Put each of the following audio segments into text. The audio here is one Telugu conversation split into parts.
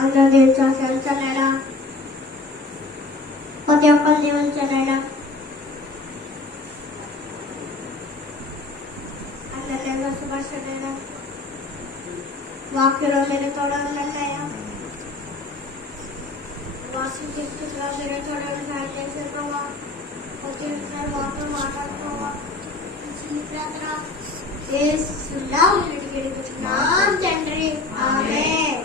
అందరూ దేవుని సేవించాలైనా ప్రతి ఒక్కరు జీవించాలైనా అందరిలో శుభాషైనా వాక్యంలో మీరు తోడాలన్నాయా వాసు చేస్తున్నా మీరు తోడాలని సాయం చేసే ప్రభావ వచ్చిన వాకు మాట్లాడుకోవా ప్రార్థన చేస్తున్నా తండ్రి ఆమేన్.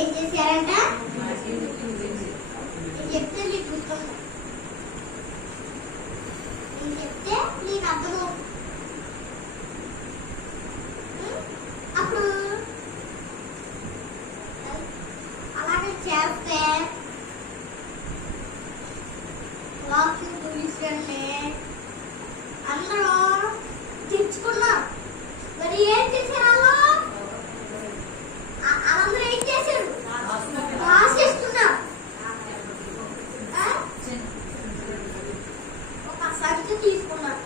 ఏం చేశారంట? చెప్తే మీకు గుర్తుంది, నేను చెప్తే నీకు అర్థమవుతుంది. అప్పుడు అలాగే చేస్తే వాకింగ్ పోలీసులన్నీ అందరూ తెచ్చుకున్నారు. మరి ఏం చేశారు? వాళ్ళందరూ ఏం చేశారు? రాసేస్తున్నారు. ఒక సంచి తీసుకున్నారు.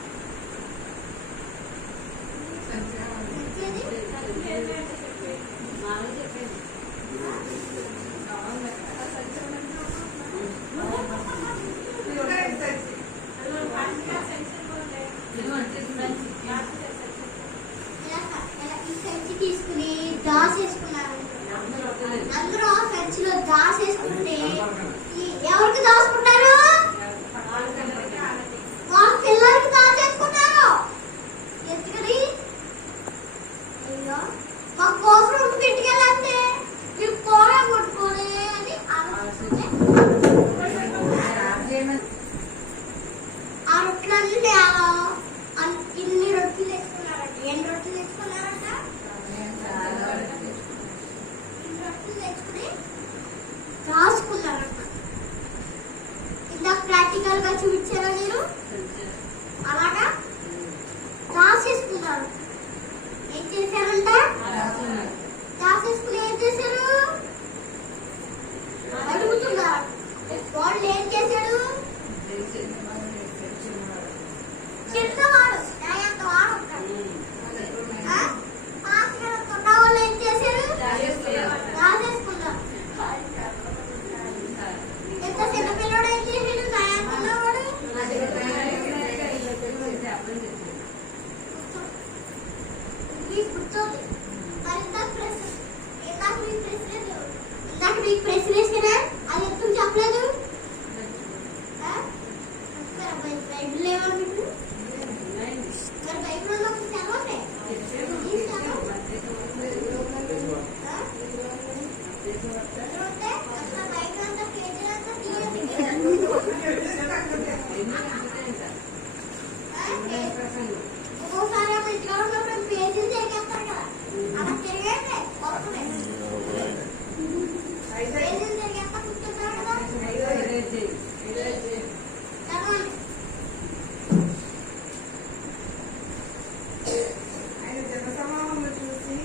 తీసుకుని దాసేసుకున్నారు. అందరూ ఆ సంచిలో దాసేసుకుంటే ఎవరికి దాచుకుంటారు? వాళ్ళ పిల్లలకి దాచేసుకున్నారు. ఎందుకని? అయ్యో మా కోసం ఇంటికి వెళ్ళాలంటే మీరు కూర కొట్టుకోలే అని ఆలోచిస్తుంటే ఆ రొట్టెలన్నీ ఇన్ని రొట్టెలు తెచ్చుకున్నారంట. ఎన్ని రొట్టెలు తెచ్చుకున్నారంట? తెచ్చుకుని రాసుకున్నారంట. ఇందాక ప్రాక్టికల్ గా చూపించారా మీరు? అలాగా రాసేసుకున్నారు. ఏం చేశారంట? రాసేసుకుని ఏం చేశారు? అడుగుతున్నారు. వాళ్ళు ఏం చేశాడు? చిన్నవాడు ఎంత వాడు ఉన్న వాళ్ళు ఏం చేశారు? రాసేసుకున్నారు. ఎంత చిన్న పిల్లడు ఏం చేశాడు? నయాకున్నవాడు కూర్చోండి. మరి ఇందాక మీకు ప్రెస్ వేసారా? అది ఎందుకు చెప్పలేదు? బైబిల్ లేవా మీకు? మరి బైబిల్ ఉన్నప్పుడు చదవండి. ఒక్కోసారి ఇంటికాడ ఉన్నప్పుడు పేజీలు తిరిగేస్తారు కదా, అలా తిరిగేస్తే వస్తుంది. పేజీలు తిరిగేస్తా కూర్చుంటారు కదా, చదవండి. ఆయన జనసమూహమును చూసి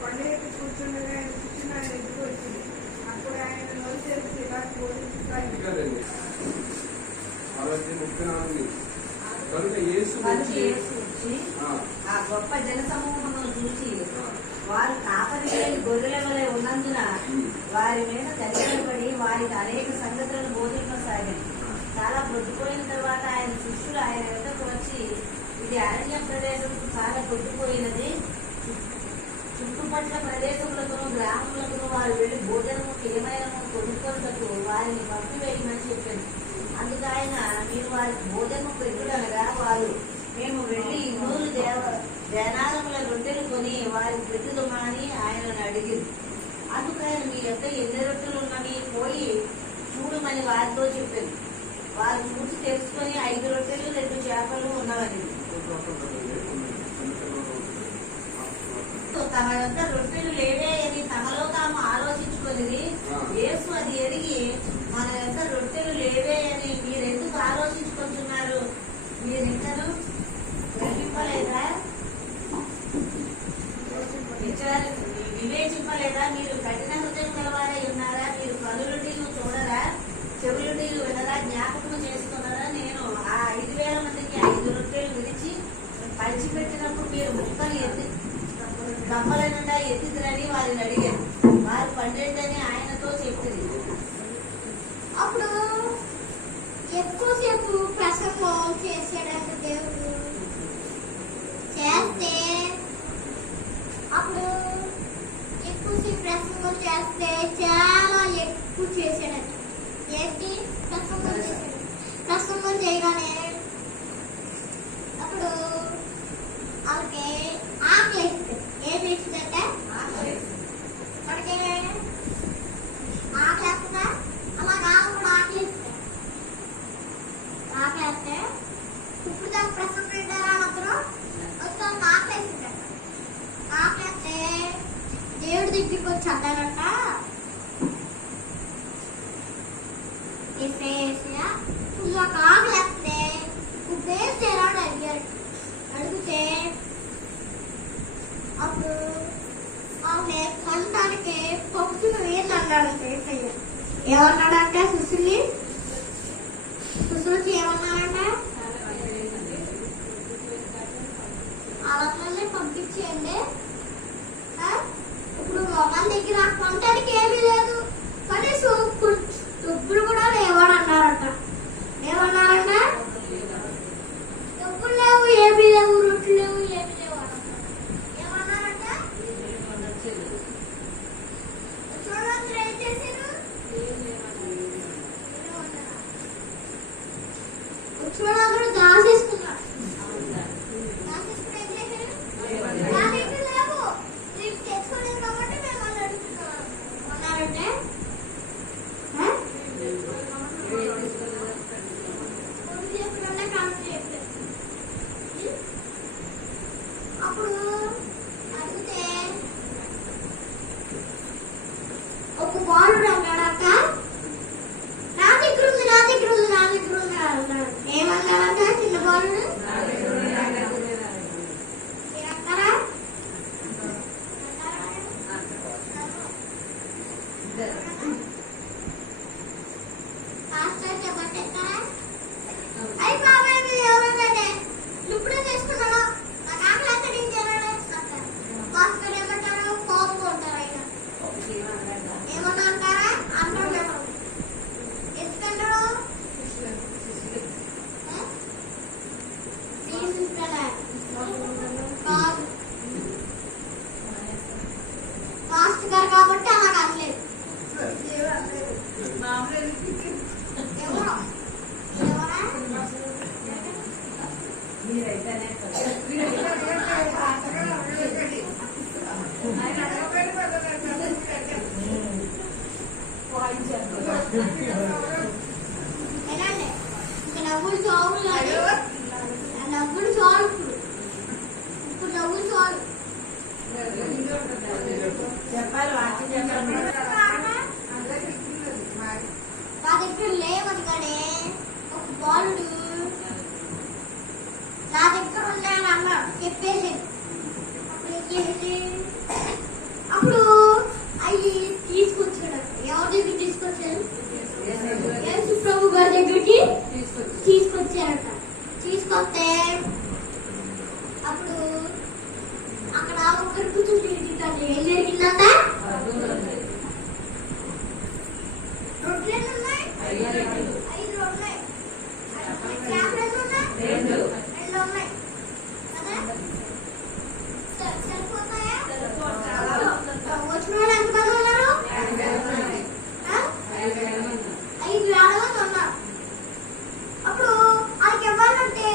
కొండ ఎక్కి కూర్చుండగా ఆయన శిష్యులు ఆయన ఎదుగు వచ్చింది. అప్పుడు ఆయన నోరు తెరిచి ఇలా బోధించసాగాడు. కనుక యేసు వచ్చి ఆ గొప్ప జనసమూహమును చూసి వారు కాపరి లేని గొర్రెల వలె ఉన్నందున వారి మీద కనికరపడి వారికి అనేక సంగతులను బోధింపసాగింది. చాలా పొద్దుపోయిన తర్వాత ఆయన శిష్యులు ఆయన వద్దకు వచ్చి, ఇది అరణ్య ప్రదేశం చాలా పొద్దుపోయినది, చుట్టుపట్ల ప్రదేశములకు గ్రామములకు వారు వెళ్లి భోజనము ఏమైనా కొనుక్కొనుటకు వారిని పంపివేయమని చెప్పింది. అందుకు ఆయన, మీరు వారికి భోజనము పెట్టుడనగా వారు, మేము వెళ్లి 100 దేనారముల రొట్టెలు కొని వారికి పెట్టుదమా అని ఆయనను అడిగింది. అందుకు ఆయన, మీ యొక్క ఎన్ని రొట్టెలు ఉన్నవి పోయి చూడమని వారితో చెప్పింది. వారు చూసి తెలుసుకొని 5 రొట్టెలు 2 చేపలు ఉన్నవని. తమ యొక్క రొట్టెలు లేవే అని తమలో తాము ఆలోచించుకొని యేసు అది ఎరిగి, మన యొక్క రొట్టెలు లేవే అని మీరెందుకు ఆలోచించుకుంటున్నారు? మీరెంతను గ్రహింపలేదా? వివేచింపలేదా? మీరు కఠిన హృదయం గలవారై ఉన్నారా? మీరు కనులుండి చూడరా, చెవులుండి వినరా, జ్ఞాపకం చేసుకున్నారా? నేను ఆ 5,000 మందికి 5 రొట్టెలు విరిచి పంచిపెట్టినప్పుడు మీరు ముక్కలు గంపల నిండా ఎత్తిదిరని వారిని అడిగారు. వారు 12 అని ఆయనతో చెప్పింది. అప్పుడు ఎక్కువసేపు ప్రసంగం చేసాడంటే దేవుడు ప్రశ్న పెట్టారా అతను వచ్చి ఆకలేసిందట. ఆకలేస్తే దేవుడి దగ్గరికి వచ్చి అన్నాడంట, ఏసయ్యా నువ్వు నాకు ఆకలేస్తే నువ్వేం చేయాలని అడిగాడు. అడిగితే అప్పుడు ఆమె కొనడానికి పప్పును వేసి అన్నాడంట ఏసయ్య. ఏమన్నాడంటే సుశీలకి ఏమన్నాడంట, అలానే పంపించేయండి. ఇప్పుడు మొగన్ దగ్గర కొనడానికి ఏమీ లేదు, కనీసం డబ్బులు కూడా లేవని అన్నారంట. ఏమన్నారంట, డబ్బులు లేవు, ఏమీ లేవు, రొట్టెలు లేవు, ఏమీ లేవు అన్నారు. ఏమన్నారంట, చూడండి ఏం చేశారు, చూడండి దాసేసుకున్నారు. దాసేసుకుని ఏం చేశారు, నా దగ్గర లేవు, నీకు తెచ్చుకోలేదు కాబట్టి మేము అని అడుగుతున్నాం అన్నారంటే, అప్పుడు అడిగితే ఒక బాలుడు అన్నాడట, నా దగ్గర ఉంది, నా దగ్గర ఉంది, నా దగ్గర ఉంది అన్నాడు. ఏమన్నాడట చిన్న బాలుడు, అంటారా పాస్టర్ చెప్పంటారా, అయ్యి బాబాయ్ మీరు ఎవరంటే ఇప్పుడే చేసుకున్నాను, నాకు ఆకలి అయితే నేను తినడే అంటారు. పాస్టర్ ఏమంటారు, కోపం ఉంటారు. ఆయన ఏమన్నా అంటారా, అంటారు. మేము ఎందుకంటారు, కాదు పాస్టర్ గారు కాబట్టి అలాగ అనలేదు. ఎవరో ఎవరా మీరైతేనే ఎలాంటి ఇంకా నవ్వులు చావు, నవ్వులు చాలు, ఇప్పుడు నవ్వులు చాలు. చెప్పాలి, వాక్యం చెప్పాలి. నా దగ్గర లేవని కానీ ఒక బాలుడు నా దగ్గర ఉన్నాయని అన్నాడు, చెప్పేసి అప్పుడు ఏం చేసేది, అప్పుడు అవి తీసుకొచ్చాడు. ఎవరి దగ్గర తీసుకొచ్చాడు, యేసు ప్రభు గారి దగ్గరికి తీసుకొచ్చారట. తీసుకొస్తే అప్పుడు అక్కడ ఒకరి కూర్చొని తిరిగితే ఏం జరిగిందంట, రొట్టెలు ఉన్నాయి, 5 ఉన్నాయి, చేపలు ఉన్నాయి, 2 ఉన్నాయి కదా, సరిపోతాయా, వచ్చిన వాళ్ళు ఎంతమంది ఉన్నారు, 5,000 మంది ఉన్నారు. అప్పుడు వాళ్ళకి ఇవ్వాలంటే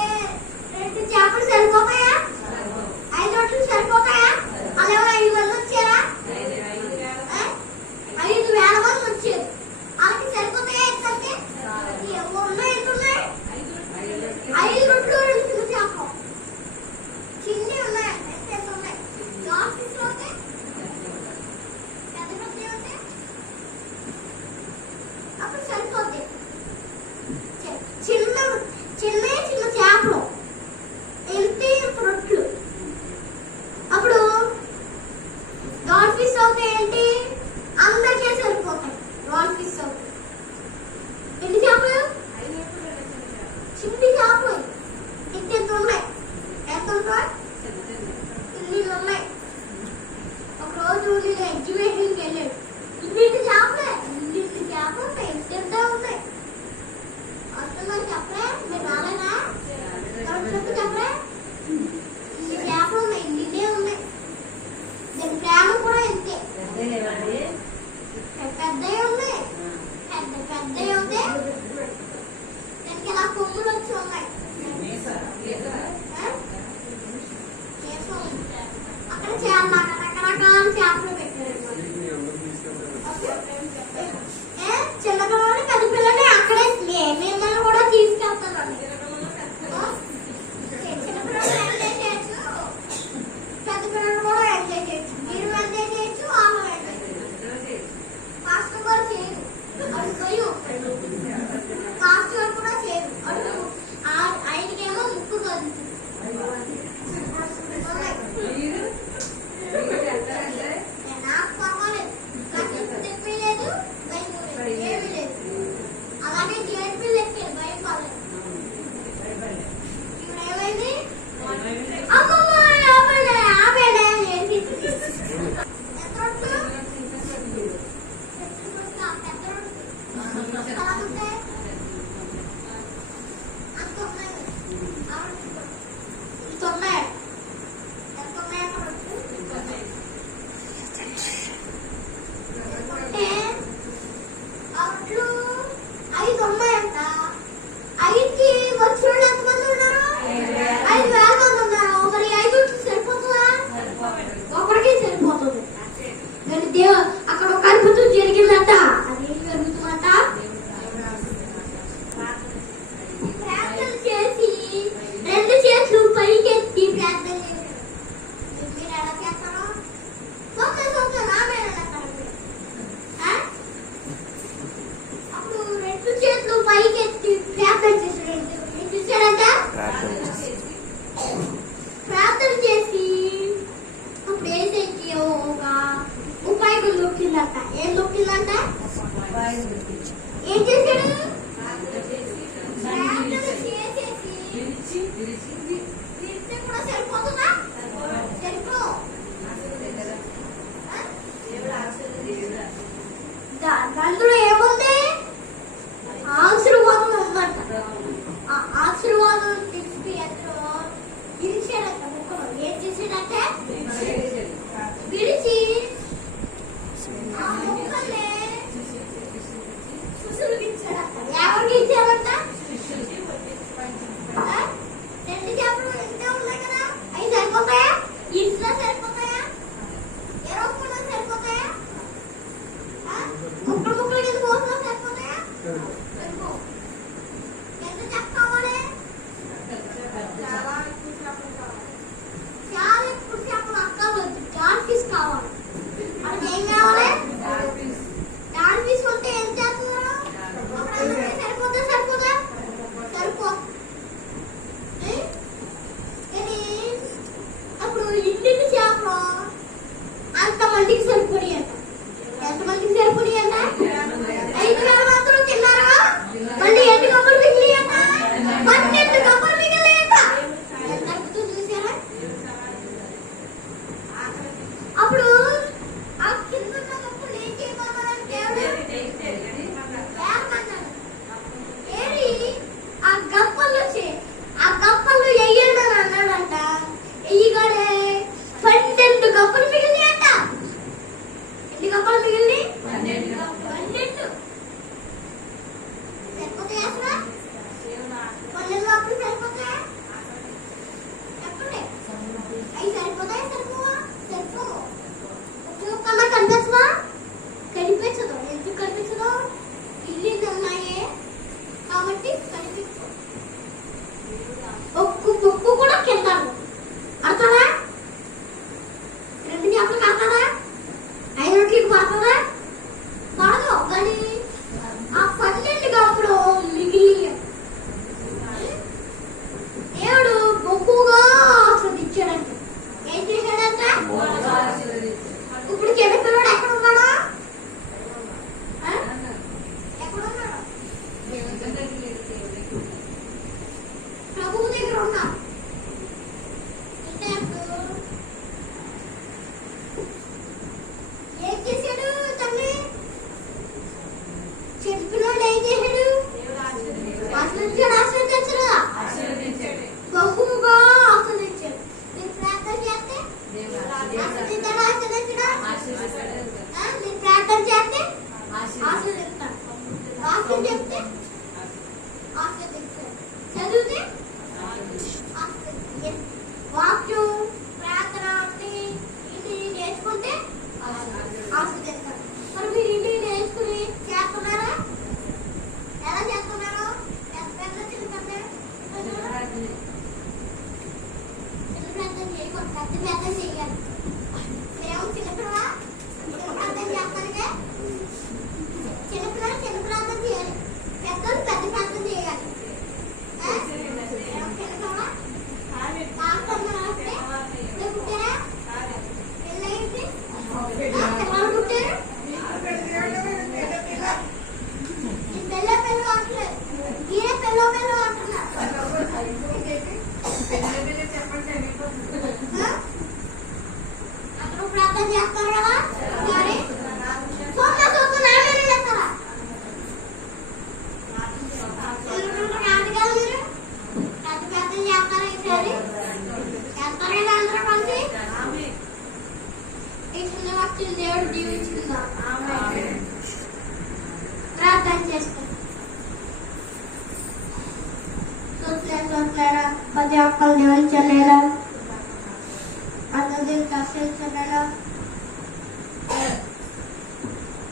వీటిని కూడా సరిపోతుందా? సరిపో. అందులో ఏముంది? ఆశీర్వాదం ఉందంట. ఆ ఆశీర్వాదం తీసుకు ఎంతో విరిచాడంట. ముక్కలు ఏం చేసాడంటే విరిచి ఆ ముక్కల్ని శిష్యులకు ఇచ్చాడంట. ఎవరికి ఇచ్చాడంట? రెండు చేపలు ఇంతే ఉన్నాయి కదా, అవి సరిపోతాయా? ఇంట్లో సరిపోతాయా? 20 ముక్కలు సరిపోతాయా? ముక్కలు ముక్కలు కింద కోసినా సరిపోతాయా? సరిపో. ఎంత చెప్ప కావాలి? చాలా ఎక్కువ చేపలు కావాలి. చాలా ఎక్కువ చేపలు అక్కర్లేదు, డాల్ ఫిష్ కావాలి. మనకి ఏం కావాలి? డాల్ ఫిష్ ఉంటే ఏం చేస్తున్నారు? సరిపోతా సరిపోతా సరిపో. కానీ అప్పుడు ఇన్ని చేపలు అంతమందికి సరిపోయి అంట. ఎంతమందికి సరిపోయి అంట? 5 వేల మాత్రం తిన్నారా? మళ్ళీ ఎన్ని కప్పులు మిగిలి అంట? 12 కప్పులు మిగిలి అంట. ఎంత అద్భుతం చూసారా? అప్పుడు ఆ కింద ఉన్న కప్పులు ఏం చేయమన్నాడు దేవుడు? వేయమన్నాడు. ఏరి ఆ గప్పలు ఎయ్యండి అని అన్నాడంట. ఎయ్యగానే 12 గప్పలు మిగిలి అంట. ఎన్ని గప్పలు మిగిలి? 12. సరిపోతాయా అసలు? 12 గప్పలు సరిపోతాయా? చెప్పండి. అవి సరిపోతాయా? సరిపోవా? సరిపోవు. ఒక్కొక్కలా కనిపించదా? కనిపించదు. ఎందుకు కనిపించదు? ఇల్లు ఉన్నాయి కాబట్టి కనిపించదు. ఒక్కు కూడా కింద అర్థమా? 2 చేపలు కాదా? 5 రొట్టెలకు పడుతుందా? పడదు. కానీ ఆ 12 గంపలు మిగిలి దేవుడు బొక్కుగా ఆస్వాదించాడంట. ఏం చేశాడంట? ఇప్పుడు చిన్నపిల్లడు ఎక్కడ ఉన్నాడు? ఎక్కడున్నాడు? ప్రభువు దగ్గర ఉన్నాడు. అంటే అప్పుడు ఏం చేశాడు తల్లి? చిన్నపిల్లడు ఏం చేశాడు? ఆస్వాదించాడు. బహుగా ఆస్వాదించాడు. మీరు ప్రార్థన చేస్తే ఆస్వాదించాడు. మీరు ప్రార్థన చేస్తే ఆస్వాదిస్తాడు. వాక్యం చెప్తే ఆస్వాదిస్తాడు. చదివితే ఆస్వాదిస్తాడు. వాక్యం ప్రార్థన అన్ని ఇంటిని నేర్చుకుంటే ఆస్వాదిస్తాడు. మరి మీరు ఇంటిని నేర్చుకుని చేస్తున్నారా? ఎలా చేస్తున్నారు? పెద్ద చిన్న ప్రార్థన చేయకూడదు. పెద్ద ప్రార్థన చేయాలి. మీరేమో చిన్నపిల్లలా? చిన్న ప్రార్థన చేస్తారుగా? చిన్నపిల్లలు చిన్న ప్రార్థన చేయాలి. పెద్దలు పెద్ద ప్రార్థన చేయాలి. చిన్నపిల్లలా? పాస్టర్లు రాస్తే మీరు పుట్టారా? పెళ్ళయింది? పిల్లలు పుట్టారు? పిల్ల అంటలేదు. మీరే పిల్ల అంటున్నారు. అక్కడ ప్రార్థన చేస్తారు కదా? సరే చూద్దాం నాలుగు చేస్తారా? నాటకాలు మీరు పెద్ద ప్రార్థన చేస్తారా? ఈసారి చేస్తారా? అందరూ కలిసి ఈ చిన్న వాక్యం దేవుడు దీవించుకుందాం. ప్రార్థన చేస్తాం. చూస్తున్నారా? 10 ఒక్కలు దీవించలేరా? అందరూ దర్శించలేరా?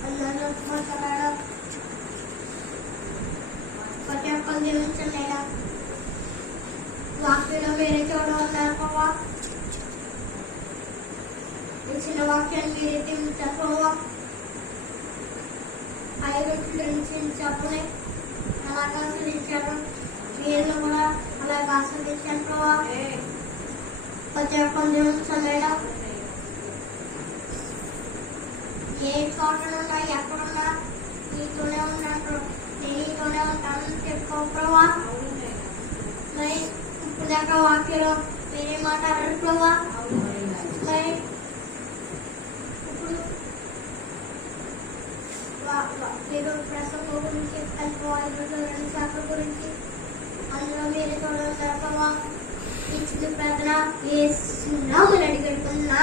అందరూ చూసుకుంటున్నారా? 10 ఒక్కలు దీవించలేరా? వాక్యంలో వేరే చోట ఉన్నారుకోవా? ఇచ్చిన వాక్యాన్ని మీరే దీవించకపోవా? 5 రొట్టెల నుంచి చెప్పలే అలాగ ఆస్వాదించారు. మీరు కూడా అలాగ ఆస్వాదించారు ప్రభా. 10 ఒక్కలు దీవించలేరా? ఏ చోటనున్నా ఎక్కడున్నా నీతోనే ఉన్నాను, నేను నీతోనే ఉంటానని చెప్పుకో ప్రభా. మరి ఇప్పుడు ఇందాక వాక్యలో వేరే మాట అన్నారు ప్రభా. మరి ఇప్పుడు మీరు ప్రసంగం గురించి అల్పవాయుడు శాఖల గురించి అందులో మీరు చూడాలి ప్రభా. ఇచ్చిన ప్రార్థన యేసు నామమున అడిగి పెడుతున్నా.